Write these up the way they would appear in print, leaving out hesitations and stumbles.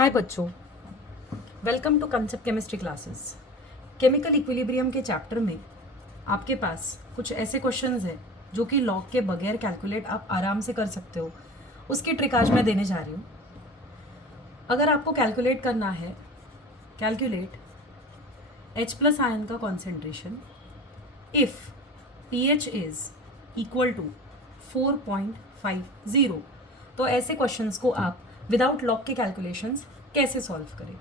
हाय बच्चों, welcome to concept chemistry classes. Chemical equilibrium के chapter में आपके पास कुछ ऐसे क्वेश्चंस हैं जो कि लॉग के बगैर कैलकुलेट आप आराम से कर सकते हो। उसकी ट्रिक आज मैं देने जा रही हूँ। अगर आपको कैलकुलेट करना है, कैलकुलेट H प्लस आयन का concentration if pH is equal to 4.50, तो ऐसे क्वेश्चंस को आप विदाउट लॉग के कैलकुलेशंस कैसे सॉल्व करें।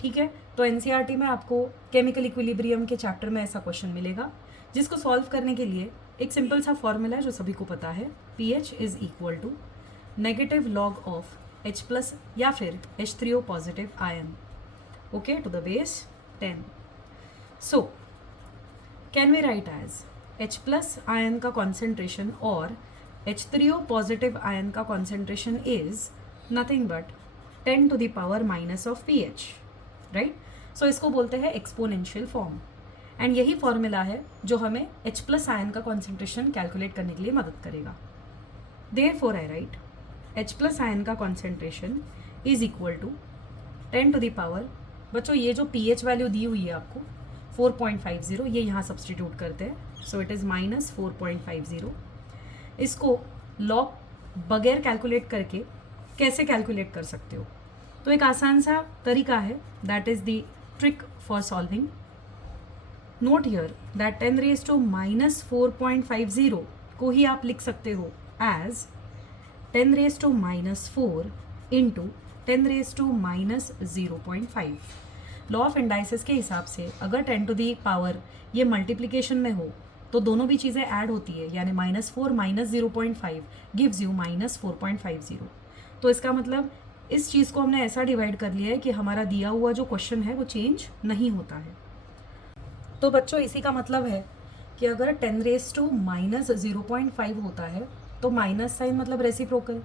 ठीक है, तो एनसीईआरटी में आपको केमिकल इक्विलिब्रियम के चैप्टर में ऐसा क्वेश्चन मिलेगा जिसको सॉल्व करने के लिए एक सिंपल सा फॉर्मूला है जो सभी को पता है। pH is equal to negative log of H plus या फिर H3O positive ion, okay, to the base 10। So can we write as H plus ion का कॉन्सेंट्रेशन और H3O पॉजिटिव आयन का concentration is nothing but 10 to the power minus of pH, right. So इसको बोलते हैं exponential form, and यही formula है जो हमें H प्लस आयन का कॉन्सेंट्रेशन कैलकुलेट करने के लिए मदद करेगा। Therefore I write H plus ion का concentration is equal to 10 to the power, बच्चों ये जो pH वैल्यू दी हुई है आपको 4.50, ये यहाँ सब्सटीट्यूट करते हैं, सो इट इज़ माइनस 4.50। इसको लॉग बगैर कैलकुलेट करके कैसे कैलकुलेट कर सकते हो, तो एक आसान सा तरीका है, that is the trick for solving. Note here that 10 raise to minus 4.50 को ही आप लिख सकते हो as 10 raise to minus 4 into 10 raise to minus 0.5। Law of indices के हिसाब से अगर 10 टू दी पावर ये मल्टीप्लीकेशन में हो तो दोनों भी चीज़ें ऐड होती है, यानी -4 माइनस 0.5 गिव्स यू माइनस 4.50। तो इसका मतलब इस चीज़ को हमने ऐसा डिवाइड कर लिया है कि हमारा दिया हुआ जो क्वेश्चन है वो चेंज नहीं होता है। तो बच्चों इसी का मतलब है कि अगर 10 रेज टू माइनस 0.5 होता है तो माइनस साइन मतलब रेसिप्रोकल,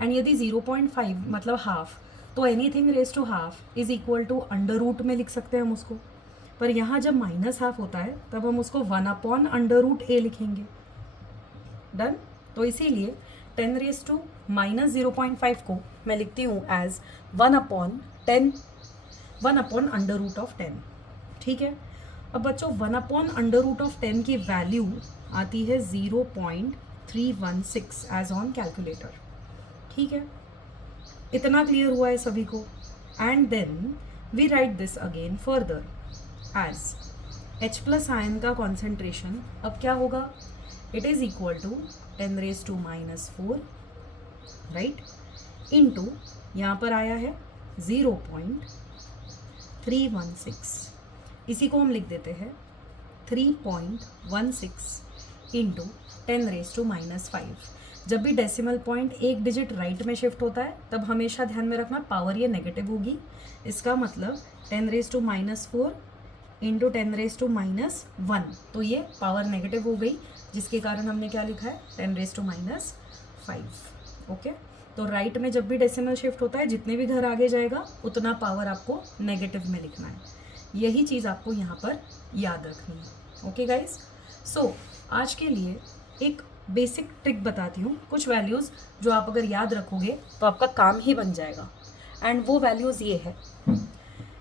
एंड यदि 0.5 मतलब हाफ, तो anything raise to half is equal to under root में लिख सकते हैं हम उसको। पर यहाँ जब माइनस हाफ होता है तब हम उसको 1/√a लिखेंगे। डन। तो इसीलिए 10 रेज टू माइनस 0.5 को मैं लिखती हूँ एज 1/√10। ठीक है। अब बच्चों 1/√10 की वैल्यू आती है 0.316 एज ऑन कैलकुलेटर। ठीक है, इतना क्लियर हुआ है सभी को। And then we write this again further as H plus ion का कॉन्सेंट्रेशन अब क्या होगा, it is equal to 10 raise to minus 4, right, into यहाँ पर आया है 0.316, इसी को हम लिख देते हैं 3.16 इंटू 10 रेज टू माइनस 5। जब भी डेसिमल पॉइंट एक डिजिट राइट में शिफ्ट होता है तब हमेशा ध्यान में रखना पावर ये नेगेटिव होगी। इसका मतलब 10 raise to minus 4 into 10 raise to minus 1, तो ये पावर नेगेटिव हो गई, जिसके कारण हमने क्या लिखा है 10 रेज टू माइनस 5। ओके, तो राइट में जब भी डेसिमल शिफ्ट होता है जितने भी घर आगे जाएगा उतना पावर आपको नेगेटिव में लिखना है। यही चीज़ आपको यहाँ पर याद रखनी है। ओके गाइज, सो आज के लिए एक बेसिक ट्रिक बताती हूँ, कुछ वैल्यूज़ जो आप अगर याद रखोगे तो आपका काम ही बन जाएगा। एंड वो वैल्यूज़ ये है,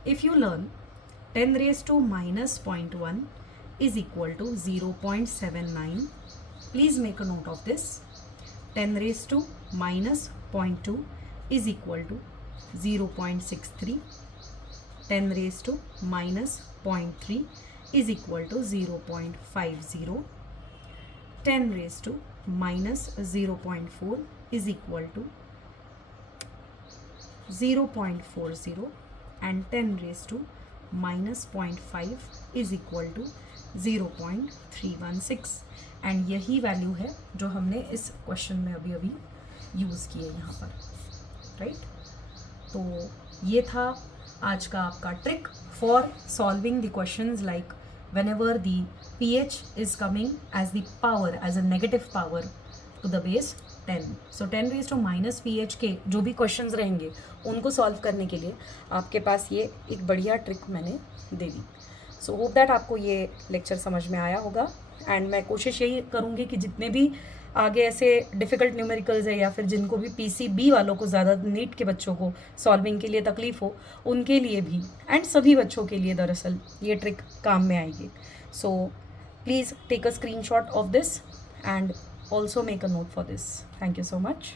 if you learn 10 raise to minus 0.1 is equal to 0.79, please make a note of this. 10 raise to minus 0.2 is equal to 0.63, 10 raise to minus 0.3 is equal to 0.50, 10 raised to minus 0.4 is equal to 0.40, and 10 raised to minus 0.5 is equal to 0.316, and यही value है जो हमने इस question में अभी अभी use किए यहाँ पर, राइट। तो ये था आज का आपका trick for solving the questions like whenever the pH is coming as the power, as a negative power to the base 10. So 10 raised to minus pH के जो भी क्वेश्चंस रहेंगे उनको सॉल्व करने के लिए आपके पास ये एक बढ़िया ट्रिक मैंने दे दी। सो होप दैट आपको ये लेक्चर समझ में आया होगा, एंड मैं कोशिश यही करूँगी कि जितने भी आगे ऐसे डिफ़िकल्ट न्यूमेरिकल्स है या फिर जिनको भी पीसीबी वालों को ज़्यादा नीट के बच्चों को सॉल्विंग के लिए तकलीफ़ हो, उनके लिए भी एंड सभी बच्चों के लिए दरअसल ये ट्रिक काम में आएगी. So please take a screenshot of this and also make a note for this. Thank you so much.